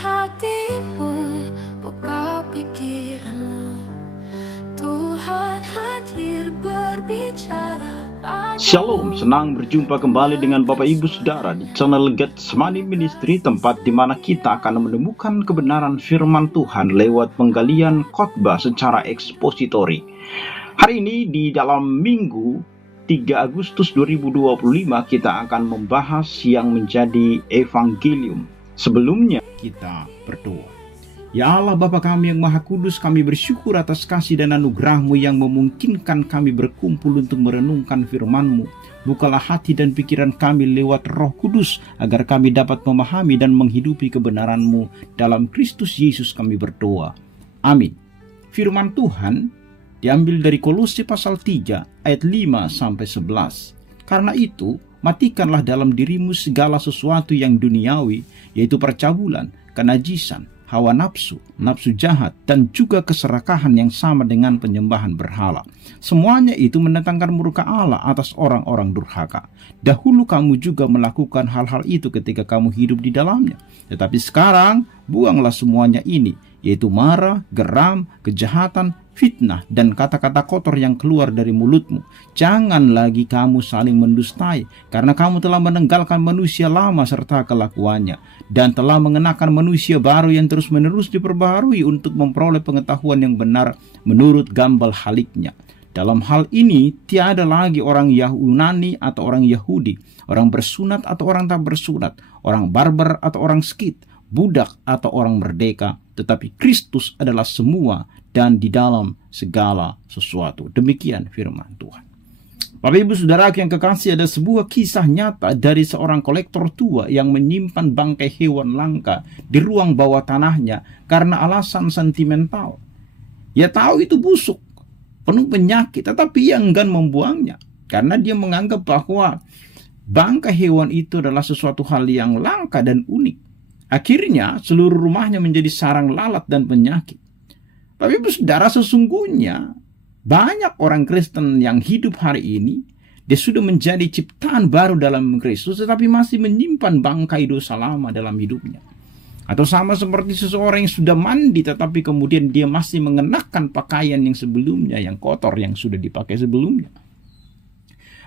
hatimu, buka pikiranmu. Tuhan hadir berbicara. Shalom, senang berjumpa kembali dengan Bapak Ibu Saudara di channel Getsemani Ministry, tempat di mana kita akan menemukan kebenaran firman Tuhan lewat penggalian khotbah secara ekspositori. Hari ini di dalam Minggu 3 Agustus 2025 kita akan membahas yang menjadi Evangelium. Sebelumnya kita berdoa. Ya Allah Bapa kami yang Maha Kudus, kami bersyukur atas kasih dan anugerah-Mu yang memungkinkan kami berkumpul untuk merenungkan firman-Mu. Bukalah hati dan pikiran kami lewat Roh Kudus, agar kami dapat memahami dan menghidupi kebenaran-Mu. Dalam Kristus Yesus kami berdoa. Amin. Firman Tuhan diambil dari Kolose pasal 3 ayat 5-11. Karena itu, matikanlah dalam dirimu segala sesuatu yang duniawi, yaitu percabulan, kenajisan, hawa nafsu, nafsu jahat, dan juga keserakahan yang sama dengan penyembahan berhala. Semuanya itu mendatangkan murka Allah atas orang-orang durhaka. Dahulu kamu juga melakukan hal-hal itu ketika kamu hidup di dalamnya. Tetapi sekarang, buanglah semuanya ini, yaitu marah, geram, kejahatan, fitnah, dan kata-kata kotor yang keluar dari mulutmu. Jangan lagi kamu saling mendustai, karena kamu telah meninggalkan manusia lama serta kelakuannya, dan telah mengenakan manusia baru yang terus-menerus diperbaharui untuk memperoleh pengetahuan yang benar menurut gambal haliknya. Dalam hal ini, tiada lagi orang Yunani atau orang Yahudi, orang bersunat atau orang tak bersunat, orang barbar atau orang skit, budak atau orang merdeka, tetapi Kristus adalah semua dan di dalam segala sesuatu. Demikian firman Tuhan. Bapak Ibu Saudara yang kekasih, ada sebuah kisah nyata dari seorang kolektor tua yang menyimpan bangkai hewan langka di ruang bawah tanahnya karena alasan sentimental. Ia tahu itu busuk, penuh penyakit, tetapi ia enggan membuangnya karena dia menganggap bahwa bangkai hewan itu adalah sesuatu hal yang langka dan unik. Akhirnya seluruh rumahnya menjadi sarang lalat dan penyakit. Tapi Ibu Saudara, sesungguhnya banyak orang Kristen yang hidup hari ini, dia sudah menjadi ciptaan baru dalam Kristus, tetapi masih menyimpan bangkai dosa lama dalam hidupnya. Atau sama seperti seseorang yang sudah mandi, tetapi kemudian dia masih mengenakan pakaian yang sebelumnya, yang kotor, yang sudah dipakai sebelumnya.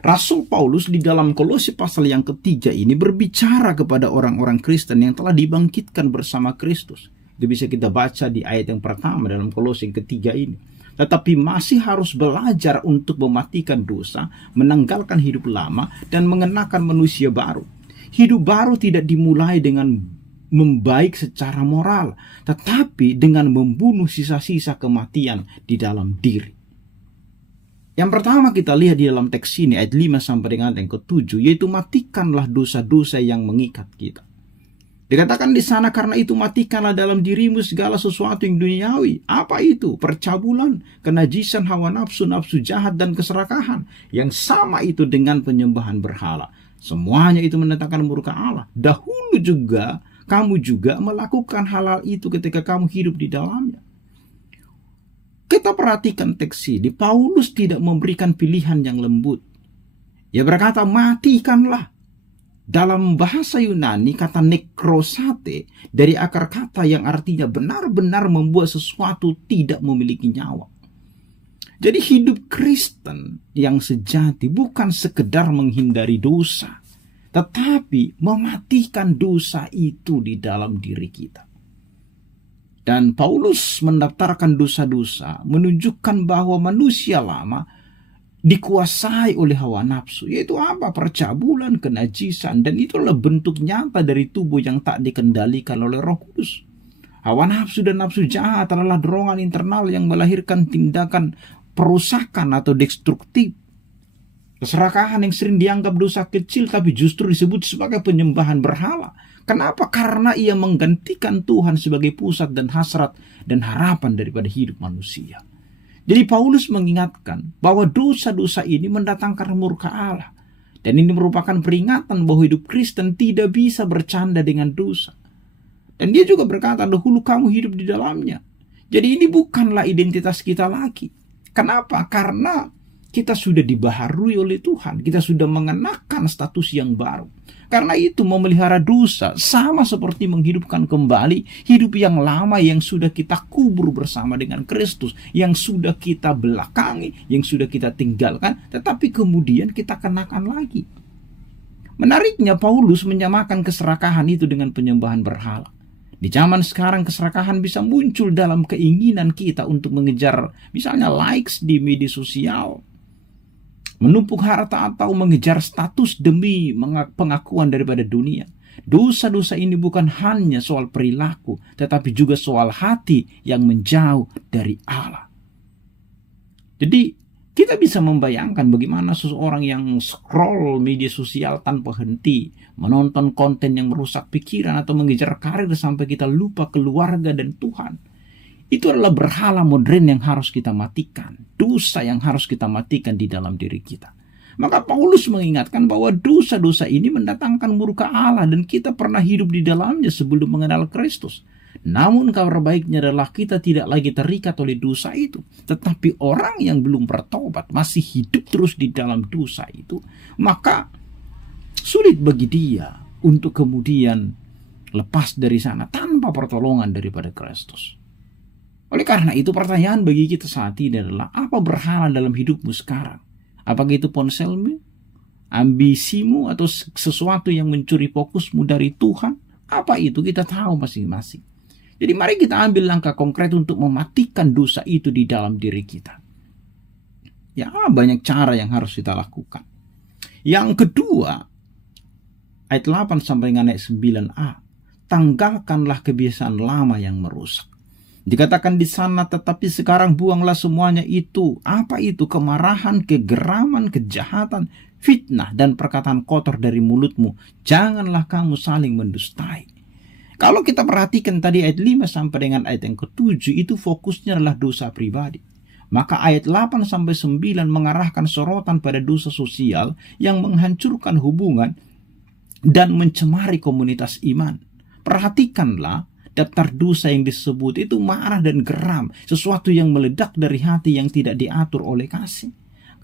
Rasul Paulus di dalam Kolose pasal yang ketiga ini berbicara kepada orang-orang Kristen yang telah dibangkitkan bersama Kristus. Itu bisa kita baca di ayat yang pertama dalam Kolose yang ketiga ini. Tetapi masih harus belajar untuk mematikan dosa, menanggalkan hidup lama, dan mengenakan manusia baru. Hidup baru tidak dimulai dengan membaik secara moral, tetapi dengan membunuh sisa-sisa kematian di dalam diri. Yang pertama kita lihat di dalam teks ini ayat 5 sampai dengan yang ke-7, yaitu matikanlah dosa-dosa yang mengikat kita. Dikatakan di sana, karena itu matikanlah dalam dirimu segala sesuatu yang duniawi. Apa itu? Percabulan, kenajisan, hawa nafsu, nafsu jahat, dan keserakahan. Yang sama itu dengan penyembahan berhala. Semuanya itu mendatangkan murka Allah. Dahulu juga kamu juga melakukan hal-hal itu ketika kamu hidup di dalamnya. Kita perhatikan teks ini, Paulus tidak memberikan pilihan yang lembut. Ia berkata, matikanlah. Dalam bahasa Yunani, kata nekrosate dari akar kata yang artinya benar-benar membuat sesuatu tidak memiliki nyawa. Jadi hidup Kristen yang sejati bukan sekedar menghindari dosa, tetapi mematikan dosa itu di dalam diri kita. Dan Paulus mendaftarkan dosa-dosa, menunjukkan bahwa manusia lama dikuasai oleh hawa nafsu, yaitu apa? Percabulan, kenajisan, dan itulah bentuk nyata dari tubuh yang tak dikendalikan oleh Roh Kudus. Hawa nafsu dan nafsu jahat adalah dorongan internal yang melahirkan tindakan perusakan atau destruktif. Keserakahan yang sering dianggap dosa kecil tapi justru disebut sebagai penyembahan berhala. Kenapa? Karena ia menggantikan Tuhan sebagai pusat dan hasrat dan harapan daripada hidup manusia. Jadi Paulus mengingatkan bahwa dosa-dosa ini mendatangkan murka Allah. Dan ini merupakan peringatan bahwa hidup Kristen tidak bisa bercanda dengan dosa. Dan dia juga berkata, dahulu kamu hidup di dalamnya. Jadi ini bukanlah identitas kita lagi. Kenapa? Karena kita sudah dibaharui oleh Tuhan. Kita sudah mengenakan status yang baru. Karena itu memelihara dosa sama seperti menghidupkan kembali hidup yang lama yang sudah kita kubur bersama dengan Kristus, yang sudah kita belakangi, yang sudah kita tinggalkan, tetapi kemudian kita kenakan lagi. Menariknya Paulus menyamakan keserakahan itu dengan penyembahan berhala. Di zaman sekarang keserakahan bisa muncul dalam keinginan kita untuk mengejar misalnya likes di media sosial, menumpuk harta atau mengejar status demi pengakuan daripada dunia. Dosa-dosa ini bukan hanya soal perilaku, tetapi juga soal hati yang menjauh dari Allah. Jadi kita bisa membayangkan bagaimana seseorang yang scroll media sosial tanpa henti, menonton konten yang merusak pikiran atau mengejar karir sampai kita lupa keluarga dan Tuhan. Itu adalah berhala modern yang harus kita matikan, dosa yang harus kita matikan di dalam diri kita. Maka Paulus mengingatkan bahwa dosa-dosa ini mendatangkan murka Allah dan kita pernah hidup di dalamnya sebelum mengenal Kristus. Namun kabar baiknya adalah kita tidak lagi terikat oleh dosa itu. Tetapi orang yang belum bertobat masih hidup terus di dalam dosa itu, maka sulit bagi dia untuk kemudian lepas dari sana tanpa pertolongan daripada Kristus. Oleh karena itu pertanyaan bagi kita saat ini adalah, apa berhala dalam hidupmu sekarang? Apakah itu ponselmu, ambisimu, atau sesuatu yang mencuri fokusmu dari Tuhan? Apa itu? Kita tahu masing-masing. Jadi mari kita ambil langkah konkret untuk mematikan dosa itu di dalam diri kita. Ya, banyak cara yang harus kita lakukan. Yang kedua, ayat 8 sampai dengan ayat 9a, tanggalkanlah kebiasaan lama yang merusak. Dikatakan di sana, tetapi sekarang buanglah semuanya itu. Apa itu? Kemarahan, kegeraman, kejahatan, fitnah, dan perkataan kotor dari mulutmu. Janganlah kamu saling mendustai. Kalau kita perhatikan tadi ayat 5 sampai dengan ayat yang ke-7, itu fokusnya adalah dosa pribadi. Maka ayat 8 sampai 9 mengarahkan sorotan pada dosa sosial yang menghancurkan hubungan dan mencemari komunitas iman. Perhatikanlah, daftar dosa yang disebut itu marah dan geram, sesuatu yang meledak dari hati yang tidak diatur oleh kasih.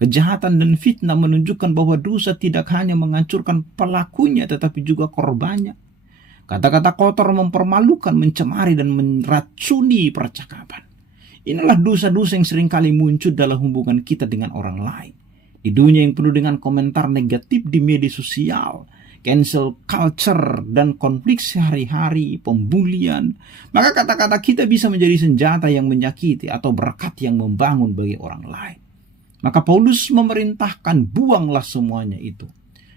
Kejahatan dan fitnah menunjukkan bahwa dosa tidak hanya menghancurkan pelakunya tetapi juga korbannya. Kata-kata kotor mempermalukan, mencemari dan meracuni percakapan. Inilah dosa-dosa yang seringkali muncul dalam hubungan kita dengan orang lain. Di dunia yang penuh dengan komentar negatif di media sosial, cancel culture, dan konflik sehari-hari, pembulian, maka kata-kata kita bisa menjadi senjata yang menyakiti atau berkat yang membangun bagi orang lain. Maka Paulus memerintahkan, buanglah semuanya itu.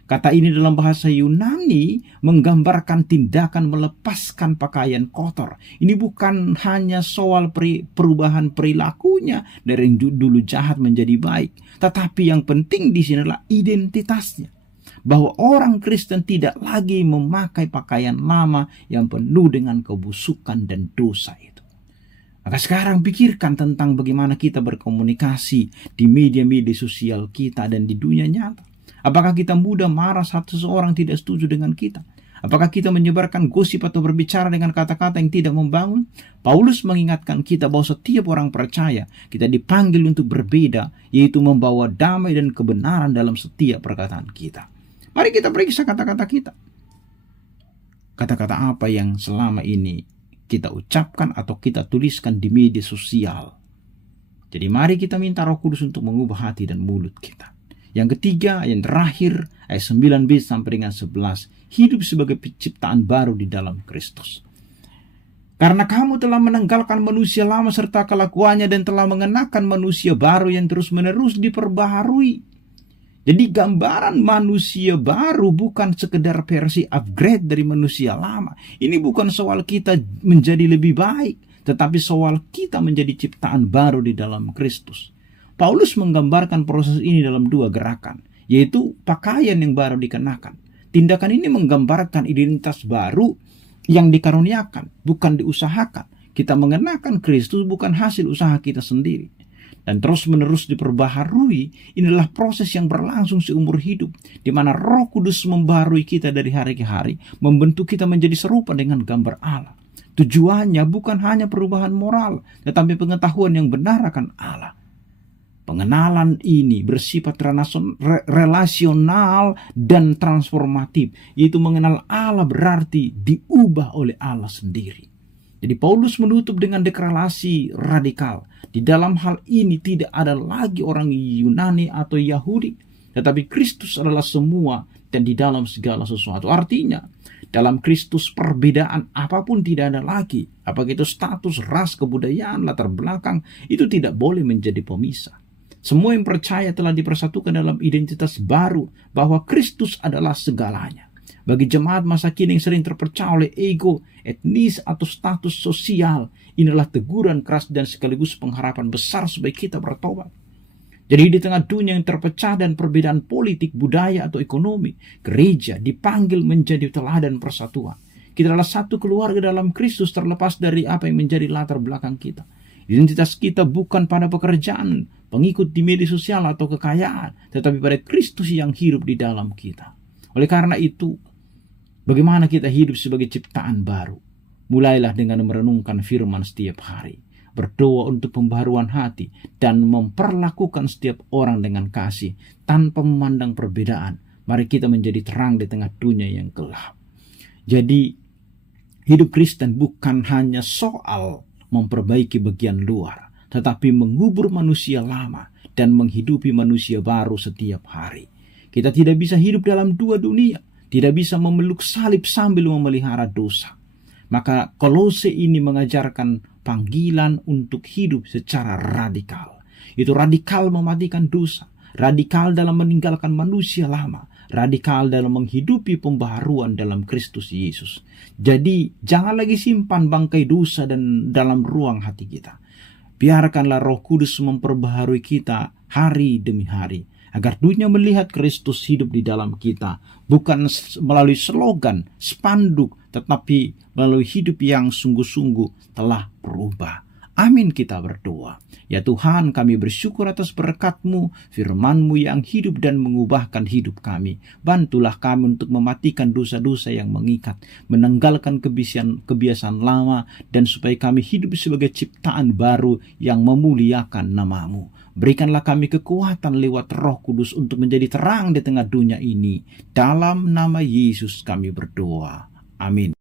Kata ini dalam bahasa Yunani menggambarkan tindakan melepaskan pakaian kotor. Ini bukan hanya soal perubahan perilakunya dari yang dulu jahat menjadi baik, tetapi yang penting di sini adalah identitasnya. Bahwa orang Kristen tidak lagi memakai pakaian lama yang penuh dengan kebusukan dan dosa itu. Maka sekarang pikirkan tentang bagaimana kita berkomunikasi di media-media sosial kita dan di dunia nyata. Apakah kita mudah marah saat seseorang tidak setuju dengan kita? Apakah kita menyebarkan gosip atau berbicara dengan kata-kata yang tidak membangun? Paulus mengingatkan kita bahwa setiap orang percaya kita dipanggil untuk berbeda, yaitu membawa damai dan kebenaran dalam setiap perkataan kita. Mari kita periksa kata-kata kita. Kata-kata apa yang selama ini kita ucapkan atau kita tuliskan di media sosial. Jadi mari kita minta Roh Kudus untuk mengubah hati dan mulut kita. Yang ketiga, yang terakhir, ayat 9b sampai dengan 11, hidup sebagai penciptaan baru di dalam Kristus. Karena kamu telah menanggalkan manusia lama serta kelakuannya dan telah mengenakan manusia baru yang terus-menerus diperbaharui. Jadi gambaran manusia baru bukan sekedar versi upgrade dari manusia lama. Ini bukan soal kita menjadi lebih baik, tetapi soal kita menjadi ciptaan baru di dalam Kristus. Paulus menggambarkan proses ini dalam dua gerakan, yaitu pakaian yang baru dikenakan. Tindakan ini menggambarkan identitas baru yang dikaruniakan, bukan diusahakan. Kita mengenakan Kristus bukan hasil usaha kita sendiri. Dan terus-menerus diperbaharui, inilah proses yang berlangsung seumur hidup, di mana Roh Kudus membaharui kita dari hari ke hari, membentuk kita menjadi serupa dengan gambar Allah. Tujuannya bukan hanya perubahan moral, tetapi pengetahuan yang benar akan Allah. Pengenalan ini bersifat relasional dan transformatif, yaitu mengenal Allah berarti diubah oleh Allah sendiri. Jadi Paulus menutup dengan deklarasi radikal. Di dalam hal ini tidak ada lagi orang Yunani atau Yahudi, tetapi Kristus adalah semua dan di dalam segala sesuatu. Artinya, dalam Kristus perbedaan apapun tidak ada lagi. Apakah itu status, ras, kebudayaan, latar belakang, itu tidak boleh menjadi pemisah. Semua yang percaya telah dipersatukan dalam identitas baru bahwa Kristus adalah segalanya. Bagi jemaat masa kini yang sering terpecah oleh ego, etnis, atau status sosial, inilah teguran keras dan sekaligus pengharapan besar supaya kita bertobat. Jadi di tengah dunia yang terpecah dan perbedaan politik, budaya, atau ekonomi, gereja dipanggil menjadi teladan persatuan. Kita adalah satu keluarga dalam Kristus terlepas dari apa yang menjadi latar belakang kita. Identitas kita bukan pada pekerjaan, pengikut di media sosial atau kekayaan, tetapi pada Kristus yang hidup di dalam kita. Oleh karena itu, bagaimana kita hidup sebagai ciptaan baru? Mulailah dengan merenungkan firman setiap hari, berdoa untuk pembaharuan hati, dan memperlakukan setiap orang dengan kasih tanpa memandang perbedaan. Mari kita menjadi terang di tengah dunia yang gelap. Jadi, hidup Kristen bukan hanya soal memperbaiki bagian luar, tetapi mengubur manusia lama dan menghidupi manusia baru setiap hari. Kita tidak bisa hidup dalam dua dunia, tidak bisa memeluk salib sambil memelihara dosa. Maka Kolose ini mengajarkan panggilan untuk hidup secara radikal. Itu radikal mematikan dosa, radikal dalam meninggalkan manusia lama, radikal dalam menghidupi pembaharuan dalam Kristus Yesus. Jadi jangan lagi simpan bangkai dosa dan dalam ruang hati kita. Biarkanlah Roh Kudus memperbaharui kita hari demi hari, agar dunia melihat Kristus hidup di dalam kita, bukan melalui slogan, spanduk, tetapi melalui hidup yang sungguh-sungguh telah berubah. Amin, kita berdoa. Ya Tuhan, kami bersyukur atas berkat-Mu, firman-Mu yang hidup dan mengubahkan hidup kami. Bantulah kami untuk mematikan dosa-dosa yang mengikat, menanggalkan kebiasaan lama, dan supaya kami hidup sebagai ciptaan baru yang memuliakan nama-Mu. Berikanlah kami kekuatan lewat Roh Kudus untuk menjadi terang di tengah dunia ini. Dalam nama Yesus kami berdoa. Amin.